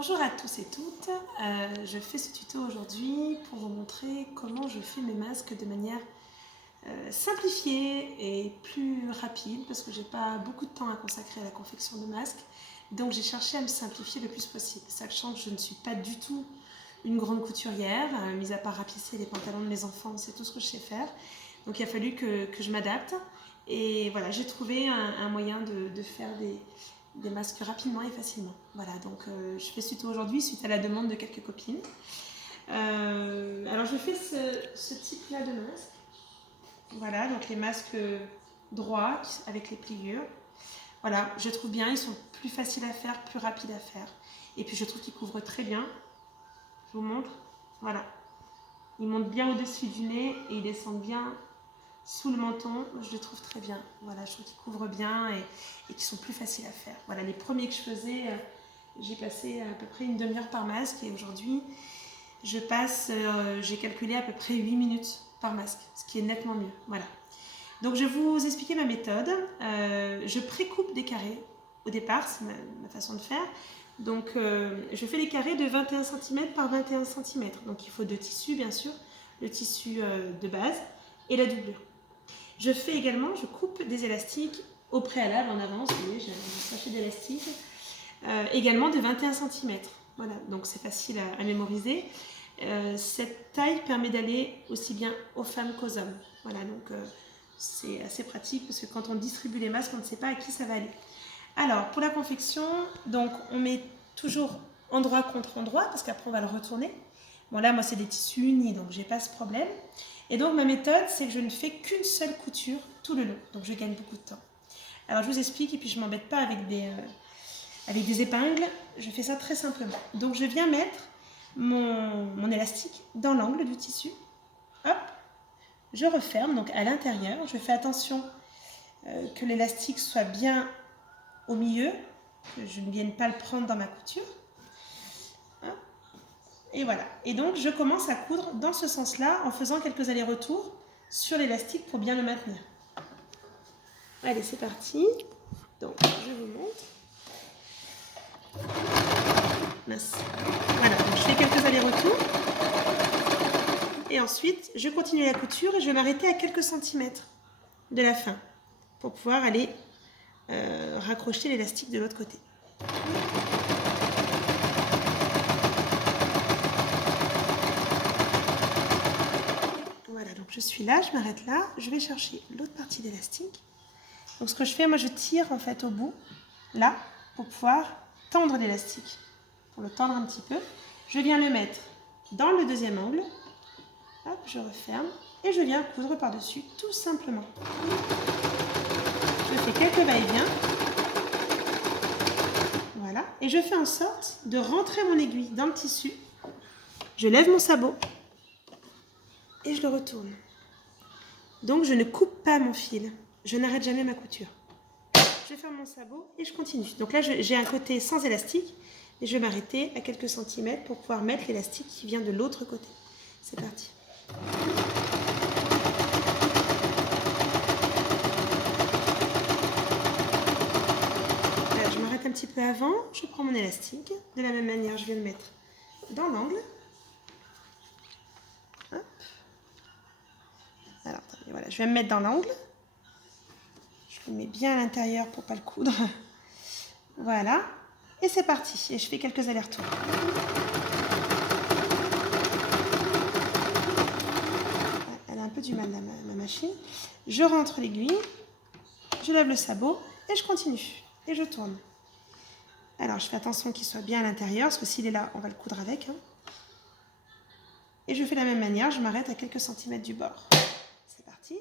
Bonjour à tous et toutes, je fais ce tuto aujourd'hui pour vous montrer comment je fais mes masques de manière simplifiée et plus rapide parce que j'ai pas beaucoup de temps à consacrer à la confection de masques, donc j'ai cherché à me simplifier le plus possible, sachant que je ne suis pas du tout une grande couturière, mis à part rapisser les pantalons de mes enfants, c'est tout ce que je sais faire, donc il a fallu que je m'adapte et voilà, j'ai trouvé un moyen de faire des masques rapidement et facilement. Voilà, donc je fais ce tuto aujourd'hui suite à la demande de quelques copines. Alors je fais ce type-là de masque. Voilà, donc les masques droits avec les pliures. Voilà, je trouve bien, ils sont plus faciles à faire, plus rapides à faire. Et puis je trouve qu'ils couvrent très bien. Je vous montre. Voilà. Ils montent bien au-dessus du nez et ils descendent bien sous le menton, je les trouve très bien. Voilà, je trouve qu'ils couvrent bien et qu'ils sont plus faciles à faire. Voilà, les premiers que je faisais, j'ai passé à peu près une demi-heure par masque et aujourd'hui, je passe, j'ai calculé à peu près 8 minutes par masque, ce qui est nettement mieux. Voilà. Donc je vais vous expliquer ma méthode. Je précoupe des carrés au départ, c'est ma façon de faire. Donc je fais les carrés de 21 cm par 21 cm. Donc il faut deux tissus bien sûr, le tissu de base et la doublure. Je fais également, je coupe des élastiques au préalable en avance, vous voyez, j'ai un sachet d'élastique, également de 21 cm. Voilà, donc c'est facile à mémoriser. Cette taille permet d'aller aussi bien aux femmes qu'aux hommes. Voilà, donc c'est assez pratique parce que quand on distribue les masques, on ne sait pas à qui ça va aller. Alors, pour la confection, donc on met toujours endroit contre endroit parce qu'après on va le retourner. Bon là, moi c'est des tissus unis, donc j'ai pas ce problème. Et donc ma méthode, c'est que je ne fais qu'une seule couture tout le long, donc je gagne beaucoup de temps. Alors je vous explique et puis je m'embête pas avec des épingles, je fais ça très simplement. Donc je viens mettre mon élastique dans l'angle du tissu, hop, je referme, donc à l'intérieur, je fais attention que l'élastique soit bien au milieu, que je ne vienne pas le prendre dans ma couture. Et voilà. Et donc, je commence à coudre dans ce sens-là en faisant quelques allers-retours sur l'élastique pour bien le maintenir. Allez, c'est parti. Donc, je vous montre. Mince. Voilà, donc je fais quelques allers-retours. Et ensuite, je continue la couture et je vais m'arrêter à quelques centimètres de la fin pour pouvoir aller raccrocher l'élastique de l'autre côté. Voilà, donc je suis là, je m'arrête là, je vais chercher l'autre partie d'élastique. Donc ce que je fais, moi je tire en fait au bout, là, pour pouvoir tendre l'élastique. Pour le tendre un petit peu, je viens le mettre dans le deuxième angle, hop, je referme, et je viens coudre par-dessus, tout simplement. Je fais quelques va-et-vient, voilà, et je fais en sorte de rentrer mon aiguille dans le tissu. Je lève mon sabot, et je le retourne. Donc je ne coupe pas mon fil, je n'arrête jamais ma couture. Je ferme mon sabot et je continue. Donc là j'ai un côté sans élastique et je vais m'arrêter à quelques centimètres pour pouvoir mettre l'élastique qui vient de l'autre côté. C'est parti. Voilà, je m'arrête un petit peu avant, je prends mon élastique. De la même manière, je vais le mettre dans l'angle. Hop. Alors, voilà, je vais me mettre dans l'angle. Je le mets bien à l'intérieur pour ne pas le coudre. Voilà. Et c'est parti. Et je fais quelques allers-retours. Elle a un peu du mal, ma machine. Je rentre l'aiguille. Je lève le sabot. Et je continue. Et je tourne. Alors, je fais attention qu'il soit bien à l'intérieur. Parce que s'il est là, on va le coudre avec. Et je fais de la même manière. Je m'arrête à quelques centimètres du bord. C'est parti.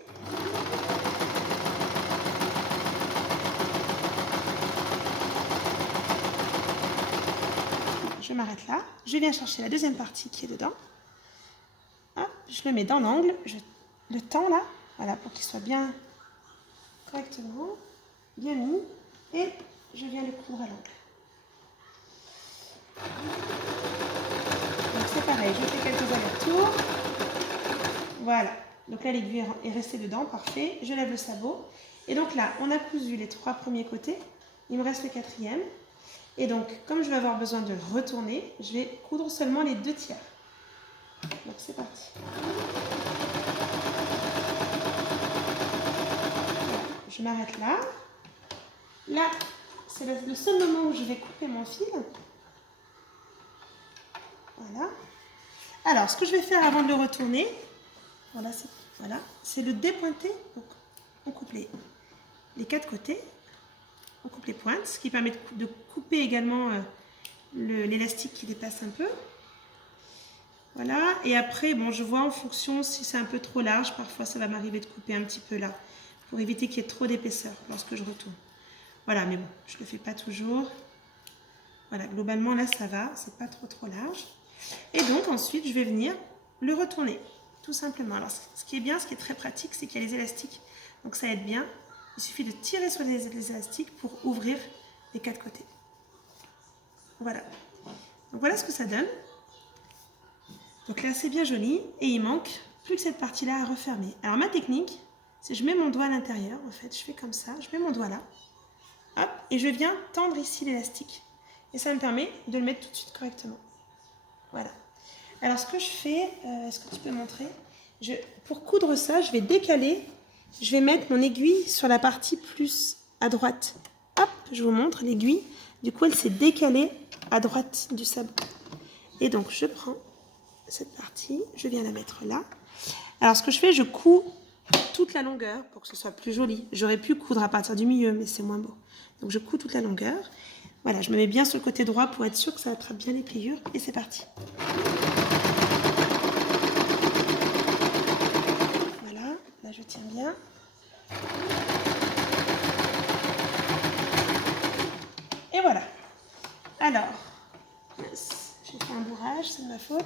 Je m'arrête là, je viens chercher la deuxième partie qui est dedans. Hop, je le mets dans l'angle, je le tends là, voilà, pour qu'il soit bien correctement, bien mis, et je viens le coudre à l'angle. Donc c'est pareil, je fais quelques allers-retours. Voilà, donc là l'aiguille est restée dedans, parfait. Je lève le sabot. Et donc là, on a cousu les 3 premiers côtés, il me reste le 4e. Et donc, comme je vais avoir besoin de retourner, je vais coudre seulement les 2/3. Donc c'est parti. Je m'arrête là. Là, c'est le seul moment où je vais couper mon fil. Voilà. Alors, ce que je vais faire avant de le retourner, voilà, c'est le dépointer. Donc, on coupe les 4 côtés. On coupe les pointes, ce qui permet de couper également l'élastique qui dépasse un peu. Voilà, et après, bon, je vois en fonction si c'est un peu trop large, parfois ça va m'arriver de couper un petit peu là, pour éviter qu'il y ait trop d'épaisseur lorsque je retourne. Voilà, mais bon, je ne le fais pas toujours. Voilà, globalement là ça va, c'est pas trop large. Et donc ensuite, je vais venir le retourner, tout simplement. Alors, ce qui est bien, ce qui est très pratique, c'est qu'il y a les élastiques, donc ça aide bien. Il suffit de tirer sur les élastiques pour ouvrir les 4 côtés. Voilà. Donc voilà ce que ça donne. Donc là, c'est bien joli et il manque plus que cette partie-là à refermer. Alors ma technique, c'est je mets mon doigt à l'intérieur, en fait, je fais comme ça, je mets mon doigt là, hop, et je viens tendre ici l'élastique. Et ça me permet de le mettre tout de suite correctement. Voilà. Alors ce que je fais, est-ce que tu peux montrer? Pour coudre ça, je vais décaler, je vais mettre mon aiguille sur la partie plus à droite. Hop, je vous montre l'aiguille. Du coup, elle s'est décalée à droite du sabot. Et donc, je prends cette partie, je viens la mettre là. Alors, ce que je fais, je couds toute la longueur pour que ce soit plus joli. J'aurais pu coudre à partir du milieu, mais c'est moins beau. Donc, je couds toute la longueur. Voilà, je me mets bien sur le côté droit pour être sûr que ça attrape bien les pliures. Et c'est parti. Voilà, là, je tiens bien. Et voilà. Alors, j'ai fait un bourrage, c'est de ma faute.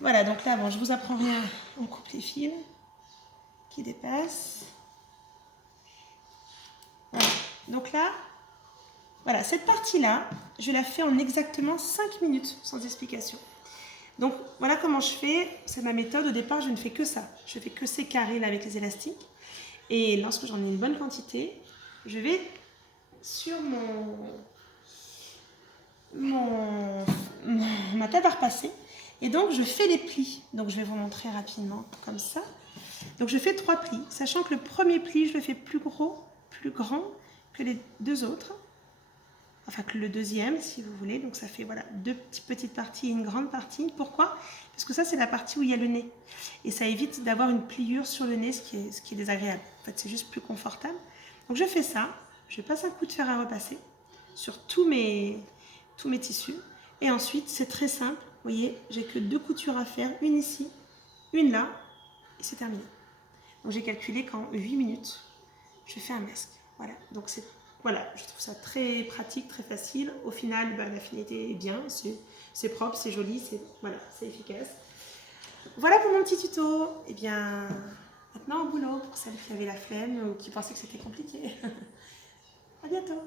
Voilà, donc là, bon, je vous apprends rien. On coupe les fils qui dépassent. Voilà. Donc là, voilà, cette partie-là, je la fais en exactement 5 minutes, sans explication. Donc, voilà comment je fais. C'est ma méthode. Au départ, je ne fais que ça. Je fais que ces carrés là avec les élastiques. Et lorsque j'en ai une bonne quantité, je vais sur ma table à repasser. Et donc, je fais les plis. Donc, je vais vous montrer rapidement comme ça. Donc, je fais 3 plis, sachant que le premier pli, je le fais plus grand que les 2 autres. Enfin, que le deuxième, si vous voulez. Donc, ça fait voilà 2 petites parties et une grande partie. Pourquoi? Parce que ça, c'est la partie où il y a le nez. Et ça évite d'avoir une pliure sur le nez, ce qui est désagréable. En fait, c'est juste plus confortable. Donc, je fais ça. Je passe un coup de fer à repasser sur tous mes tissus. Et ensuite, c'est très simple. Vous voyez, j'ai que 2 coutures à faire. Une ici, une là. Et c'est terminé. Donc, j'ai calculé qu'en 8 minutes, je fais un masque. Voilà. Donc, voilà, je trouve ça très pratique, très facile. Au final, la finalité est bien. C'est propre, c'est joli, c'est efficace. Voilà pour mon petit tuto. Et bien, maintenant au boulot, pour celles qui avaient la flemme ou qui pensaient que c'était compliqué. À bientôt.